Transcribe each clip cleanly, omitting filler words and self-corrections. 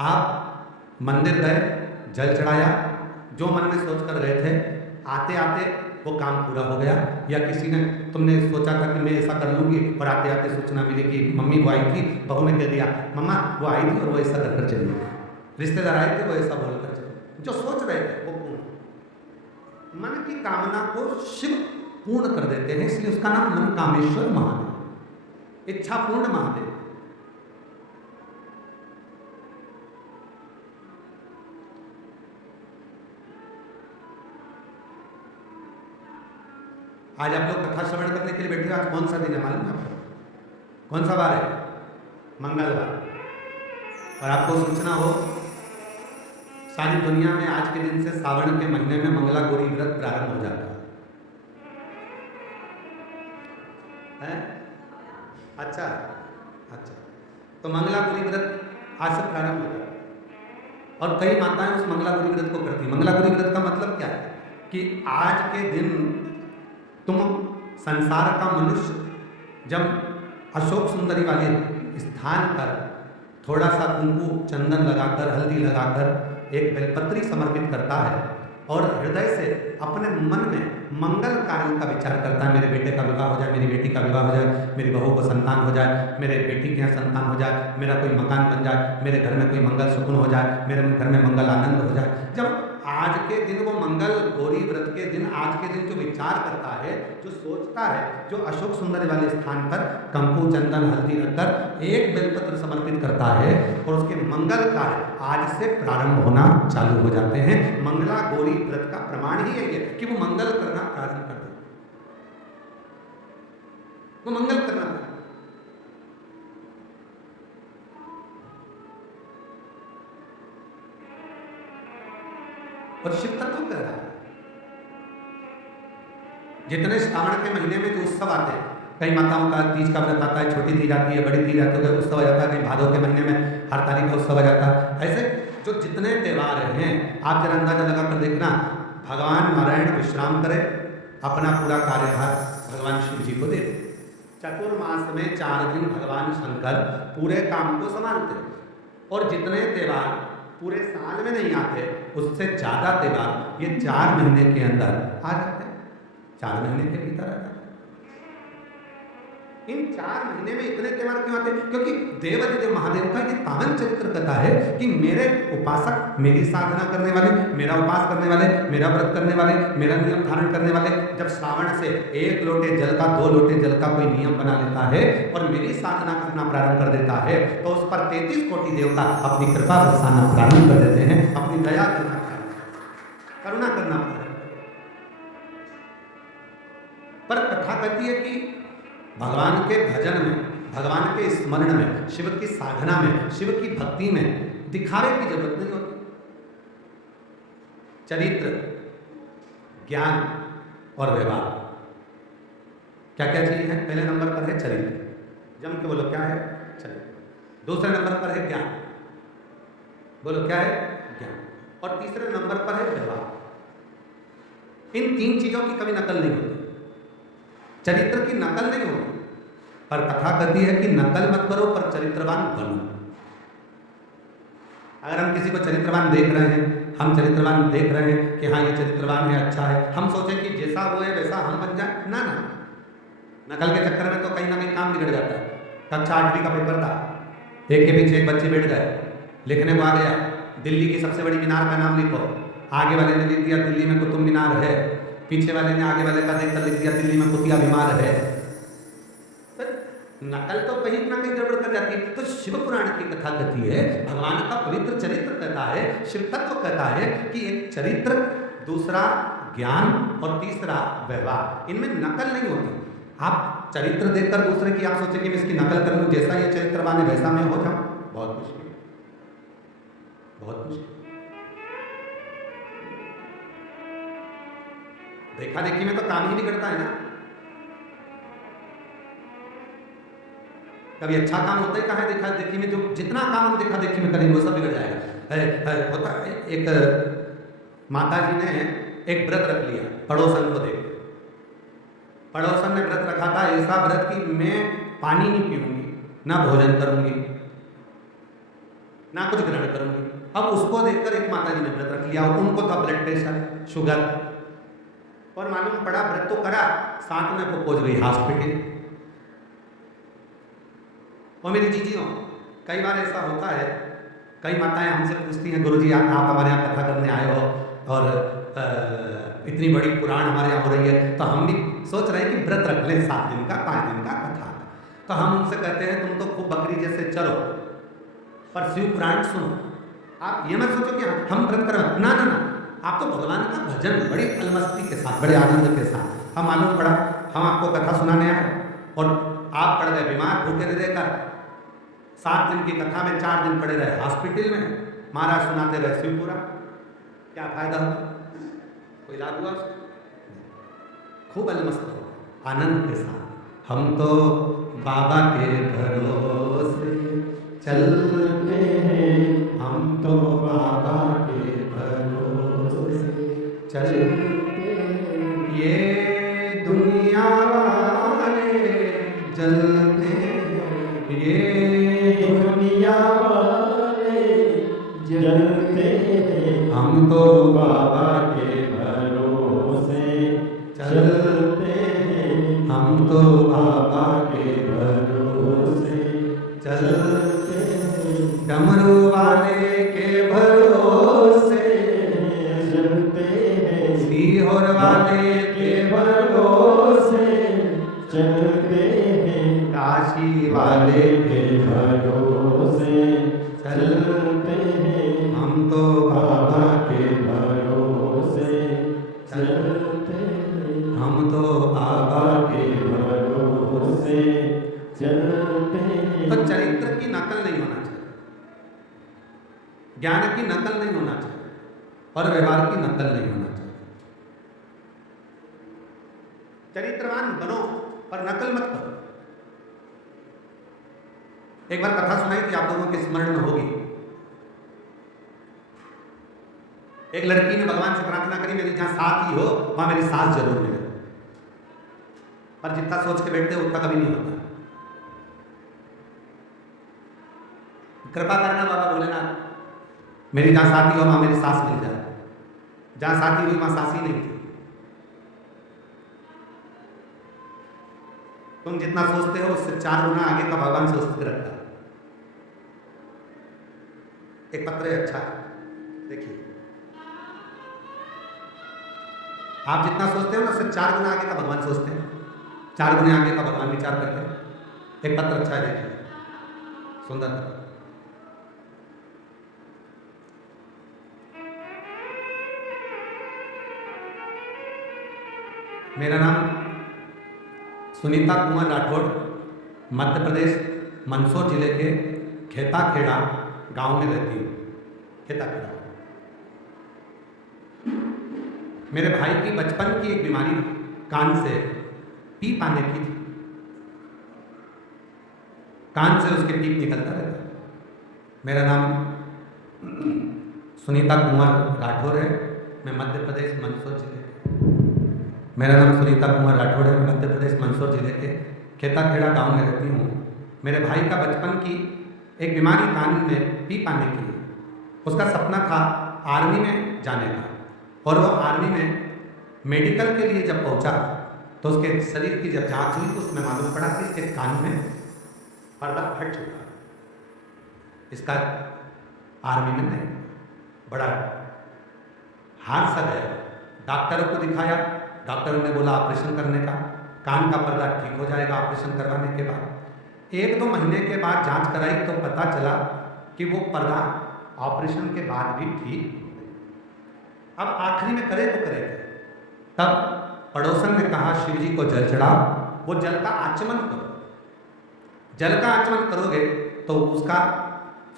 आप मंदिर गए, जल चढ़ाया, जो मन में सोच कर गए थे, आते आते वो काम पूरा हो गया, या किसी ने, तुमने सोचा था कि मैं ऐसा कर लूँगी और आते आते सूचना मिली कि मम्मी वो आई थी, बहू ने कह दिया मम्मा वो आई थी और वो ऐसा कर चली गई, रिश्तेदार आए थे वो ऐसा बोल कर चले, जो सोच रहे थे वो पूर्ण। मन की कामना को शिव पूर्ण कर देते हैं, इसलिए उसका नाम मन कामेश्वर महादेव, इच्छा पूर्ण महादेव। आज आप लोग कथा श्रवण करने के लिए बैठे हो, आज कौन सा दिन है मालूम है आपको? कौन सा वार है? मंगलवार। और आपको सूचना हो, सारी दुनिया में आज के दिन से सावन के महीने में मंगला गौरी व्रत प्रारंभ हो जाता है? अच्छा अच्छा, तो मंगला गौरी व्रत आज से प्रारंभ हो जाता है और कई माताएं उस मंगला गौरी व्रत को करती हैं। मंगला गौरी व्रत का मतलब क्या है कि आज के दिन तुम संसार का मनुष्य जब अशोक सुंदरी वाले स्थान पर थोड़ा सा कुंकू चंदन लगाकर, हल्दी लगाकर एक बेलपत्री समर्पित करता है और हृदय से अपने मन में मंगल कार्यों का विचार करता है, मेरे बेटे का विवाह हो जाए, मेरी बेटी का विवाह हो जाए, मेरी बहू को संतान हो जाए, मेरे बेटी के यहाँ संतान हो जाए, मेरा कोई मकान बन जाए, मेरे घर में कोई मंगल सुकून हो जाए, मेरे घर में मंगल आनंद हो जाए। जब आज के दिन वो मंगल गौरी व्रत के दिन, आज के दिन जो विचार करता है, जो सोचता है, जो अशोक सुंदरी वाले स्थान पर कंकु चंदन हल्दी रखकर एक बेलपत्र समर्पित करता है और उसके मंगल कार्य आज से प्रारंभ होना चालू हो जाते हैं। मंगला गौरी व्रत का प्रमाण ही यही है कि वो मंगल करना प्रारंभ कर दे, वो मंगल करना प्रारंभ। और शिव तत्व कर रहा है। जितने श्रावण के महीने में जो उत्सव आते हैं, कई माताओं का तीज का व्रत आता है, छोटी तीज आती है, बड़ी तीज आती है, उत्सव आ जाता है, कहीं भादों के महीने में हरताली का उत्सव आ जाता है। ऐसे जो जितने त्योहार हैं, आप जरा अंदाजा लगाकर देखना, भगवान नारायण विश्राम करें, अपना पूरा कार्यभार भगवान शिव जी को दे दें। चतुर्मास में 4 दिन भगवान शंकर पूरे काम को संभालते हैं और जितने त्योहार पूरे साल में नहीं आते, उससे ज्यादा त्योहार ये 4 महीने के अंदर आ जाते हैं, 4 महीने के भीतर आ जाते हैं। इन 4 महीने में इतने त्योहार क्यों आते हैं? क्योंकि देवाधिदेव महादेव का ये पावन चरित्र कथा है कि मेरे उपासक, मेरी साधना करने वाले, मेरा उपास करने वाले, मेरा व्रत करने वाले, मेरा नियम धारण करने वाले, जब श्रावण से 1 लोटे जल का, 2 लोटे जल का कोई नियम बना लेता है और मेरी साधना करना प्रारंभ कर देता है, तो उस पर 33 कोटि देवता अपनी कृपा बरसाना प्रारंभ कर देते हैं, अपनी दया करना, करुणा करना प्रारंभ। पर कथा कहती है कि भगवान के भजन में, भगवान के स्मरण में, शिव की साधना में, शिव की भक्ति में दिखावे की जरूरत नहीं होती। चरित्र, ज्ञान और व्यवहार, क्या क्या चीज है? पहले नंबर पर है चरित्र, जम के बोलो क्या है? चरित्र। दूसरे नंबर पर है ज्ञान, बोलो क्या है? ज्ञान। और तीसरे नंबर पर है व्यवहार। इन 3 चीजों की कभी नकल नहीं होती, चरित्र की नकल नहीं होती, पर कथा कहती है कि नकल मत करो पर चरित्रवान बनो। अगर हम किसी को चरित्रवान देख रहे हैं, हम चरित्रवान देख रहे हैं कि हाँ ये चरित्रवान है, अच्छा है, हम सोचें कि जैसा वो है वैसा हम बन जाए, ना ना, नकल के चक्कर में तो कहीं ना कहीं काम बिगड़ जाता है। कक्षा 8वीं का पेपर था, एक के पीछे एक बच्चे बैठ गए, लिखने को आ गया दिल्ली की सबसे बड़ी मीनार का नाम लिखो, आगे वाले ने लिख दिया दिल्ली में कुतुब मीनार है, पीछे वाले ने आगे वाले का देखकर लिख दिया दिल्ली में कुतिया बीमार है। नकल तो कहीं ना कहीं गड़बड़ कर जाती है। तो शिव पुराण की कथा कहती है, भगवान का पवित्र चरित्र कहता है, शिव तत्व कहता है कि एक चरित्र, दूसरा ज्ञान और तीसरा व्यवहार, इनमें नकल नहीं होती। आप चरित्र देखकर दूसरे की आप सोचेंगे मैं इसकी नकल कर लूं, जैसा ये चरित्रवान है वैसा मैं हो जाऊं, बहुत मुश्किल, बहुत मुश्किल। देखा देखी में तो काम ही बिगड़ता है ना। कभी अच्छा काम होता ही कहाँ है? देखा देखी में, जो जितना काम हम देखा देखी में करेंगे वो सब बिगड़ जाएगा। होता है, एक माता जी ने एक व्रत रख लिया पड़ोसन को देख, पड़ोसन ने व्रत रखा था ऐसा व्रत कि मैं पानी नहीं पीऊंगी, ना भोजन करूंगी, ना कुछ ग्रहण करूंगी। अब उसको देखकर एक माता जी ने व्रत रख लिया और उनको था ब्लड प्रेशर, शुगर, और मालूम पड़ा व्रत तो करा, साथ में वो पहुंच गई हॉस्पिटल। और मेरी जीजियों, कई बार ऐसा होता है, कई माताएं हमसे पूछती हैं, गुरुजी आप हमारे यहाँ कथा करने आए हो और इतनी बड़ी पुराण हमारे यहाँ हो रही है, तो हम भी सोच रहे हैं कि व्रत रख लें 7 दिन का, 5 दिन का कथा। तो हम उनसे कहते हैं तुम तो खूब बकरी जैसे चलो, पर शिव पुराण सुनो। आप ये मत सोचो कि हम व्रत कर, ना ना ना, आप तो भगवान का भजन बड़ी अलमस्ती के साथ, बड़े आनंद के साथ। हम मालूम पड़ा हम आपको कथा सुनाने आए और आप पड़ गए बीमार, भूखे रह देकर 7 दिन की कथा में 4 दिन पड़े रहे हॉस्पिटल में, महाराज सुनाते रहे शिवपुरा। क्या फायदा हुआ? कोई लाभ हुआ? खूब अलमस्त हो आनंद के साथ। हम तो बाबा के भरोसे चलते हैं, हम तो बाबा के भरोसे चलते हैं, ये दुनिया वाले जलते हैं, ये दुनिया वाले जलते हैं, हम तो बाबा के भरोसे चलते हैं, हम तो बाबा के भरोसे चलते हैं, डमरू वाले के भरोसे चलते हैं, सीहोर वाले के भरोसे चलते हैं, काशी वाले के भरोसे चलते हैं, हम तो बाबा के भरोसे चलते हैं, हम तो बाबा के भरोसे चलते हैं। तो चरित्र की नकल नहीं होना चाहिए, ज्ञान की नकल नहीं होना चाहिए, और व्यवहार की नकल नहीं होना चाहिए। चरित्रवान बनो पर नकल मत करो। एक बार कथा सुनाई थी, आप लोगों के स्मरण में होगी। एक लड़की ने भगवान से प्रार्थना करी, मेरी जहां साथ ही हो वहां मेरी सास जरूर मिले। पर जितना सोच के बैठते उतना कभी नहीं होता। कृपा करना बाबा भोलेनाथ, मेरी जहां साथी हो वहां मेरी सास मिल जाए। जहां साथी हुई वहां सास ही नहीं थी। तुम जितना सोचते हो उससे 4 गुना आगे का भगवान सोच के रखता है। एक पत्र है, अच्छा देखिए, आप जितना सोचते हो ना उससे 4 गुना आगे का भगवान सोचते हैं, 4 गुना आगे का भगवान विचार करते हैं। एक पत्र अच्छा है, देखिए सुंदर। मेरा नाम सुनीता कुमार राठौड़, मध्य प्रदेश मंदसौर जिले के खेताखेड़ा गांव में रहती हूँ। खेताखेड़ा मेरे भाई की बचपन की एक बीमारी कान से पीप आने की थी। कान से उसके पीप निकलता रहता। मेरा नाम सुनीता कुमार राठौड़ है, मैं मध्य प्रदेश मंदसौर जिले मेरा नाम सुनीता कुमार राठौड़ है, मध्य प्रदेश मंदसौर जिले के खेताखेड़ा गांव में रहती हूँ। मेरे भाई का बचपन की एक बीमारी कान में पीप आने की है। उसका सपना था आर्मी में जाने का, और वो आर्मी में मेडिकल के लिए जब पहुंचा तो उसके शरीर की जब जांच हुई तो उसमें मालूम पड़ा कि इसके कान में पर्दा फट चुका। इसका आर्मी में नहीं, बड़ा हार सा गया। डॉक्टरों को दिखाया, डॉक्टरों ने बोला ऑपरेशन करने का, कान का पर्दा ठीक हो जाएगा ऑपरेशन करवाने के बाद। 1-2 महीने के बाद जांच कराई तो पता चला कि वो पर्दा ऑपरेशन के बाद भी ठीक। अब आखिरी में करे तो करे। तब पड़ोसन ने कहा शिव जी को जल चढ़ाओ, वो जल का आचमन करो। जल का आचमन करोगे तो उसका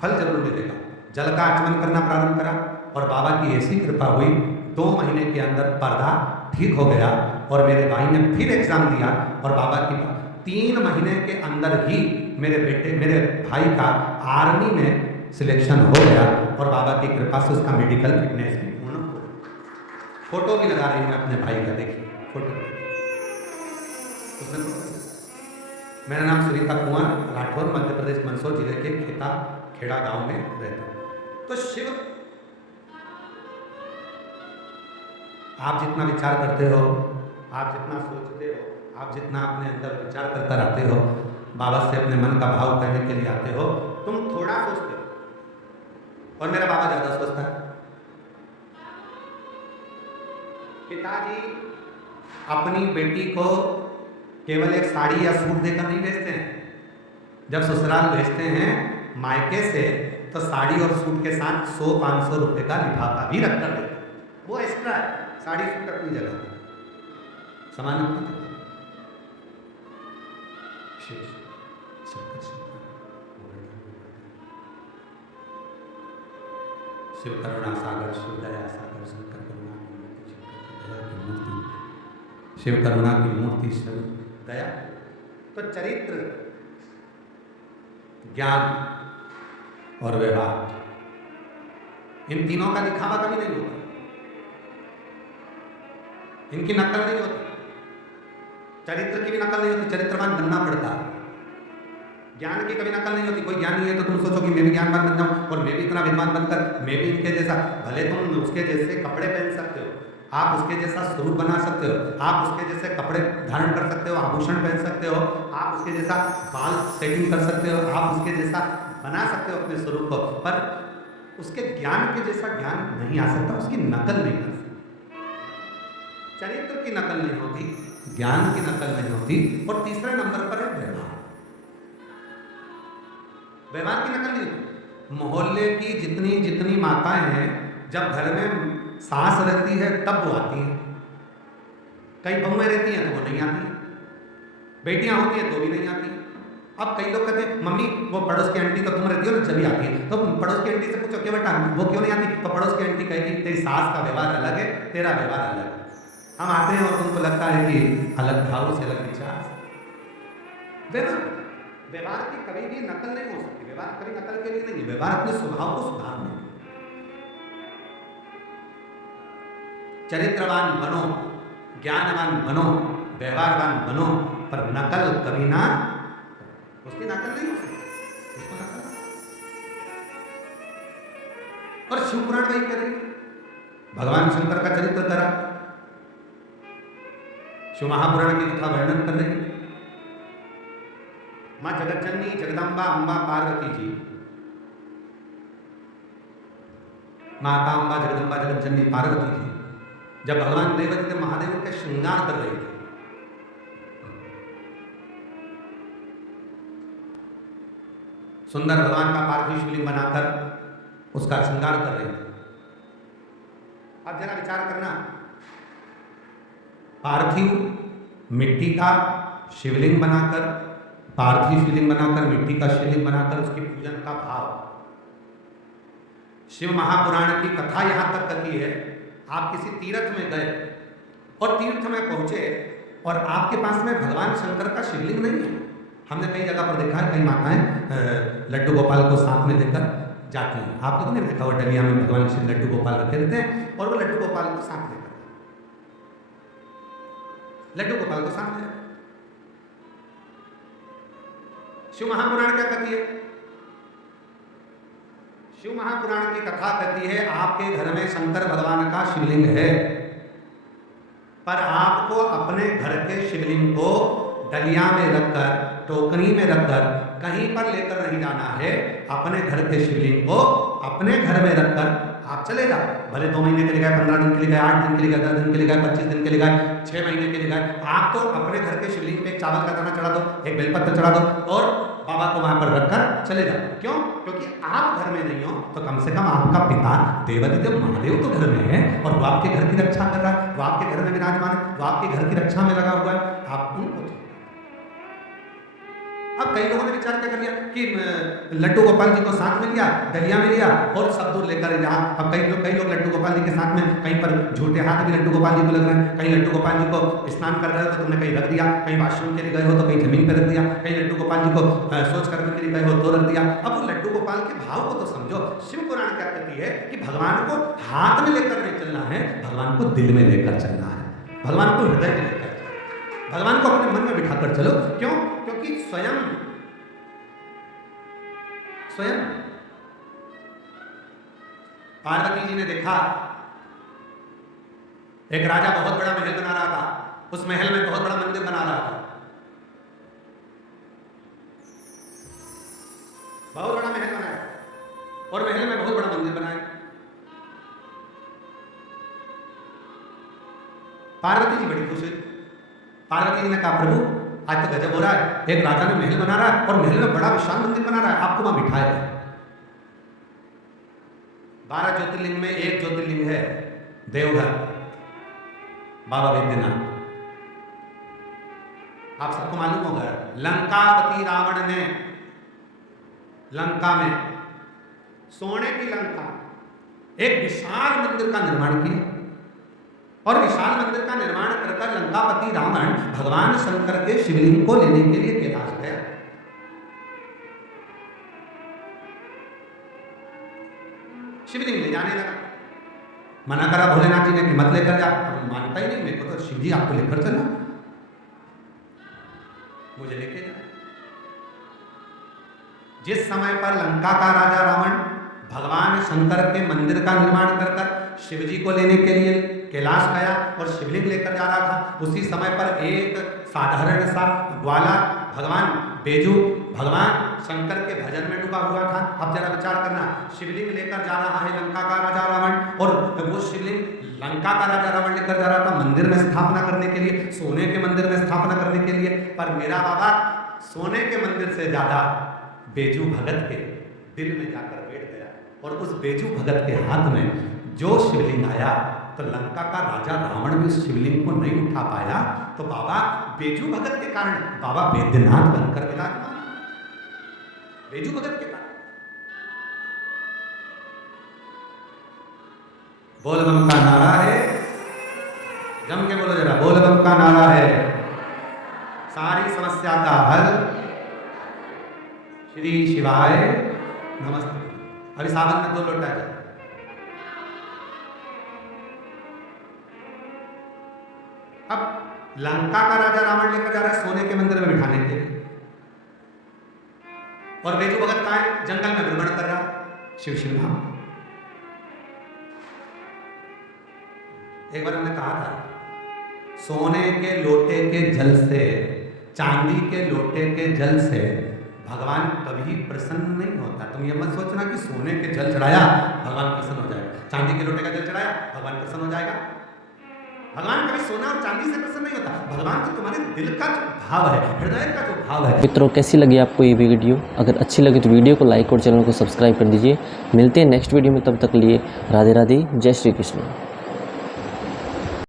फल जरूर मिलेगा। जल का आचमन करना प्रारंभ करा और बाबा की ऐसी कृपा हुई, 2 महीने के अंदर पर्दा ठीक हो गया। और मेरे भाई ने फिर एग्जाम दिया और बाबा की 3 महीने के अंदर ही मेरे भाई का आर्मी में सिलेक्शन हो गया और बाबा की कृपा से उसका मेडिकल फिटनेस भी पूर्ण हो गया। फोटो भी लगा रही हूँ अपने भाई का, देखिए फोटो। मेरा नाम सुनीता कुमार राठौर, मध्य प्रदेश मंदसौर जिले के खेता खेड़ा गांव में रहते। तो शिव, आप जितना विचार करते हो, आप जितना सोचते हो, आप जितना अपने अंदर विचार करता रहते हो, बाबा से अपने मन का भाव कहने के लिए आते हो, तुम थोड़ा सोचते हो और मेरा बाबा ज्यादा सोचता है। पिताजी अपनी बेटी को केवल एक साड़ी या सूट देकर नहीं भेजते हैं। जब ससुराल भेजते हैं मायके से, तो साड़ी और सूट के साथ 100-500 रुपए का लिफाफा भी रख कर देते हैं। वो एक्स्ट्रा है, साड़ी सूट अपनी जगह समान अपनी जगह। शिव करुणा सागर, शिव दया सागर, शंकर करुणा की मूर्ति, शंकर की दया की मूर्ति, शिव करुणा की मूर्ति, शिव दया। तो चरित्र, ज्ञान और व्यवहार, इन तीनों का दिखावा कभी नहीं होता, इनकी नकल नहीं होती। चरित्र की भी नकल नहीं होती, चरित्रवान बनना पड़ता है। ज्ञान की कभी नकल नहीं होती। कोई ज्ञानी है तो तुम सोचो कि मैं भी ज्ञानवान बन जाऊं और मैं भी इतना विद्वान बनकर मैं भी इनके जैसा, भले तुम उसके जैसे कपड़े पहन सकते हो, आप उसके जैसा स्वरूप बना सकते हो, आप उसके जैसे कपड़े धारण कर सकते हो, आभूषण पहन सकते हो, आप उसके जैसा बाल सेटिंग कर सकते हो, आप उसके जैसा बना सकते हो अपने स्वरूप को, पर उसके ज्ञान के जैसा ज्ञान नहीं आ सकता, उसकी नकल नहीं कर सकता। चरित्र की नकल नहीं होती, ज्ञान की नकल नहीं होती। और तीसरे नंबर पर है व्यवहार। व्यवहार की नकल नहीं होती। मोहल्ले की जितनी जितनी माताएं हैं, जब घर में सास रहती है तब वो आती हैं, कई बहुएं रहती हैं तो वो नहीं आती, बेटियां होती हैं तो भी नहीं आती। अब कई लोग कहते हैं मम्मी वो पड़ोस की आंटी तो तुम रहती हो ना जब भी आती है, तो पड़ोस की आंटी से पूछो क्यों बेटा वो क्यों नहीं आती, तो पड़ोस की आंटी कहेगी तेरी सास का व्यवहार अलग है, तेरा व्यवहार अलग है। हम आते हैं और तुमको लगता है कि अलग भावों से अलग विचार। व्यवहार की कभी भी नकल नहीं हो सकती। व्यवहार कभी नकल के लिए नहीं, व्यवहार अपने स्वभाव को सुधारने। चरित्रवान बनो, ज्ञानवान बनो, व्यवहारवान बनो, पर नकल कभी ना, उसकी नकल नहीं हो सकती, उसको नकल। और शिव पुराण वही कह रही, भगवान शंकर का चरित्र करा, शिव महापुराण की कथा वर्णन कर रही। मां जगतजननी जगदम्बा अम्बा पार्वती जी, माता अम्बा जगदम्बा जगतजननी पार्वती जी जब भगवान देवादित्य महादेव के श्रृंगार कर रहे थे, सुंदर भगवान का पार्थिव शिवलिंग बनाकर उसका श्रृंगार कर रहे थे। अब जरा विचार करना, पार्थिव मिट्टी का शिवलिंग बनाकर, पार्थिव शिवलिंग बनाकर, मिट्टी का शिवलिंग बनाकर उसकी पूजन का भाव। शिव महापुराण की कथा यहां तक कहती है, आप किसी तीर्थ में गए और तीर्थ में पहुंचे और आपके पास में भगवान शंकर का शिवलिंग नहीं है। हमने कई जगह पर देखा है, कई माताएं लड्डू गोपाल को साथ में लेकर जाती हैं। आप लोगों ने देखा वो डलिया में भगवान श्री लड्डू गोपाल रखे रहते हैं और वो लड्डू गोपाल को साथ लेकर, लड्डू गोपाल को साथ ले। शिव महापुराण क्या कहती है? शिव महापुराण की कथा कहती है आपके घर में शंकर भगवान का शिवलिंग है, पर आपको अपने घर के शिवलिंग को डलिया में रखकर, टोकरी में रखकर कहीं पर लेकर नहीं जाना है। अपने घर के शिवलिंग को अपने घर में रखकर आप चले जाओ, भले 2 महीने के लिए गए, 15 दिन के लिए गए, 8 दिन के लिए गए, 10 दिन के लिए गए, 25 दिन के लिए गए, 6 महीने के लिए गए, आप तो अपने घर के शिवलिंग पे एक चावल का दाना चढ़ा दो, एक बेलपत्र चढ़ा दो और बाबा को वहां पर रखकर चले जाओ। क्यों? क्योंकि आप घर में नहीं हो तो कम से कम आपका पिता देवादिदेव महादेव तो घर में है और वो आपके घर की रक्षा कर रहा है, वो आपके घर में विराजमान है, वो आपके घर की रक्षा में लगा हुआ है, आप उनको। अब कई लोगों ने विचार क्या कर लिया कि लड्डू गोपाल जी को साथ में लिया, डलिया में लिया और सब दूर लेकर जहाँ। अब कई लोग लड्डू गोपाल जी के साथ में कहीं पर झूठे हाथ भी लड्डू गोपाल जी को लग रहे हैं, कहीं लड्डू गोपाल जी को स्नान कर रहे हो तो तुमने कहीं रख दिया, कहीं वॉशरूम के लिए गए हो तो कहीं जमीन पर रख दिया, कहीं लड्डू गोपाल जी को सोच करने के लिए गए हो तो रख दिया। अब वो लड्डू गोपाल के भाव को तो समझो। शिव पुराण क्या कहती है कि भगवान को हाथ में लेकर नहीं चलना है, भगवान को दिल में लेकर चलना है, भगवान को हृदय में लेकर, भगवान को अपने मन में बिठा कर चलो। क्यों? क्योंकि स्वयं पार्वती जी ने देखा एक राजा बहुत बड़ा महल बना रहा था, उस महल में बहुत बड़ा मंदिर बना रहा था, बहुत बड़ा महल बनाया और महल में बहुत बड़ा मंदिर बनाया। पार्वती जी बड़ी खुश हुई। पार्वती जी ने कहा प्रभु आज तो गजब हो रहा है, एक राजा ने महल बना रहा है और महल में बड़ा विशाल मंदिर बना रहा है, आपको वहां बिठाया है। 12 ज्योतिर्लिंग में एक ज्योतिर्लिंग है देवघर, बाबा वैद्यनाथ। आप सबको मालूम होगा लंकापति रावण ने लंका में सोने की लंका एक विशाल मंदिर का निर्माण किया और विशाल मंदिर का निर्माण कर लंकापति रावण भगवान शंकर के शिवलिंग को लेने के लिए कैलाश गया। शिवलिंग ले जाने लगा, मना करा भोलेनाथ जी ने कि मत लेकर जा, मानता ही नहीं, मेरे को तो शिव जी आपको लेकर चलना, मुझे लेके जा। जिस समय पर लंका का राजा रावण भगवान शंकर के मंदिर का निर्माण कर शिव जी को लेने के लिए कैलाश गया और शिवलिंग लेकर जा रहा था, उसी समय पर एक साधारण सा ग्वाला भगवान बेजू भगवान शंकर के भजन में डूबा हुआ था। अब जरा विचार करना, शिवलिंग लेकर जा रहा है लंका का राजा रावण और वो शिवलिंग लंका का राजा रावण लेकर जा रहा था मंदिर में स्थापना करने के लिए, सोने के मंदिर में स्थापना करने के लिए। पर मेरा बाबा सोने के मंदिर से ज्यादा बेजू भगत के दिल में जाकर बैठ गया और उस बेजू भगत के हाथ में जो शिवलिंग आया तो लंका का राजा रावण भी उस शिवलिंग को नहीं उठा पाया, तो बाबा बेजू भगत के कारण बाबा वैद्यनाथ बनकर विराजमान, बेजू भगत के कारण। बोल बम का नारा है, जम के बोलो जरा, बोल बम का नारा है, सारी समस्या का हल श्री शिवाय नमस्ते। अभी सावन में 2 लोटा है। अब लंका का राजा रावण लेकर जा रहा है सोने के मंदिर में बिठाने के लिए और बेजू भगत का जंगल में भ्रमण कर रहा शिव शिव नाम। एक बार हमने कहा था सोने के लोटे के जल से, चांदी के लोटे के जल से भगवान कभी प्रसन्न नहीं होता। तुम ये मत सोचना कि सोने के जल चढ़ाया भगवान प्रसन्न हो जाएगा, चांदी के लोटे का जल चढ़ाया भगवान प्रसन्न हो जाएगा। भगवान कभी सोना और चांदी से प्रसन्न नहीं होता, भगवान तो तुम्हारे दिल का जो भाव है, हृदय का जो भाव है। मित्रों कैसी लगी आपको ये वीडियो? अगर अच्छी लगी तो वीडियो को लाइक और चैनल को सब्सक्राइब कर दीजिए। मिलते हैं नेक्स्ट वीडियो में, तब तक लिए राधे राधे, जय श्री कृष्ण।